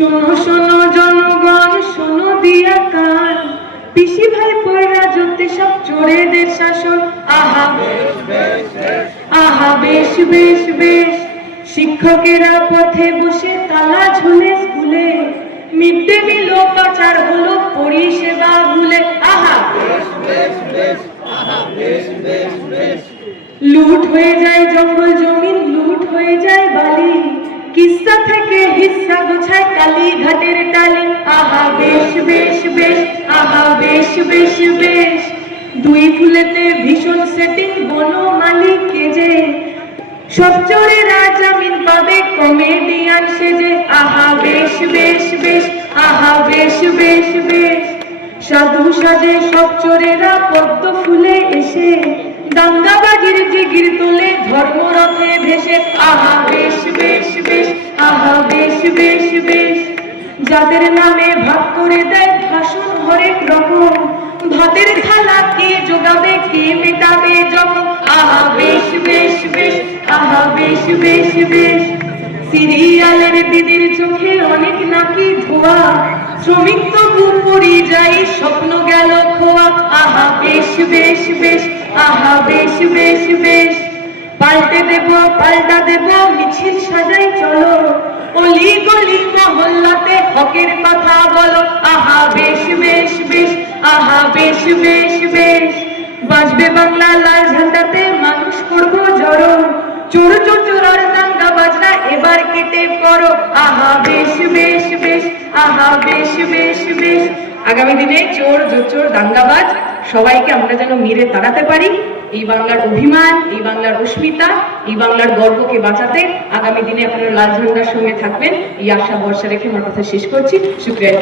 শোনো শোনো জনগণ, শোনো দিয়া কান, পিসি ভাই পয়রা জোতে সব চোরেদের শাসন। আহা আহা বেশ বেশ বেশ, শিক্ষকেরা পথে বসে তালা ঝুলে স্কুলে, মিড ডে মিল পাচার হলো পরিষেবা ভুলে। আহা লুট হয়ে যায় জঙ্গল জমিন, লুট হয়ে যায় বালি, কিস্সা থেকে হিস্সা গোছায় কালীঘাটের টালি। আহা বেশ বেশ বেশ, আহা বেশ বেশ বেশ, দুই ফুলেতে ভীষণ সেটিং, বনমালী কেজে, সব চোরেরা জামিন পাবে কমেডিয়ান সেজে। আহা বেশ বেশ বেশ, আহা বেশ বেশ বেশ, সাধু সাজে সব চোরেরা পদ্ম ফুলে এসে, দাঙ্গাবাজির জিগির তোলে ধর্মরথে ভেসে। আহা বেশ বেশ বেশ, আহা বেশ বেশ বেশ, যাদের নামে ভাগ করে দেয় ভাষণ হরেক রকম, ভাতের থালা কে জোগাবে কে মেটাবে যখন। আহা বেশ বেশ বেশ, আহা বেশ বেশ বেশ, সিরিয়ালের দিদির চোখে অনেক নাকি ধোয়া, শ্রমিক তবু পরিযায়ী স্বপ্ন গেল খোয়া। আহা বেশ বেশ বেশ, আহা বেশ বেশ বেশ, পাল্টে দেব পাল্টা দেব মিছিল সাজাই চলো, অলি গলি মহল্লাতে হকের কথা বলো। আহা বেশ বেশ বেশ, আহা বেশ বেশ বেশ, বাজবে বাংলা লাল ঝান্ডাতে মানুষ করবো জড়ো, চোর চোর চোরার দাঙ্গা বাজনা এবার কেটে পড়ো। আহা বেশ বেশ বেশ, আহা বেশ বেশ বেশ, আগামী দিনে চোর জোর দাঙ্গাবাজ সবাইকে আমরা যেন মেরে তাড়াতে পারি। এই বাংলার অভিমান, এই বাংলার অস্মিতা, এই বাংলার গর্বকে বাঁচাতে আগামী দিনে আপনারা লাল ঝান্ডার সঙ্গে থাকবেন, এই আশা ভরসা রেখে আমার কথা শেষ করছি। শুক্রিয়া।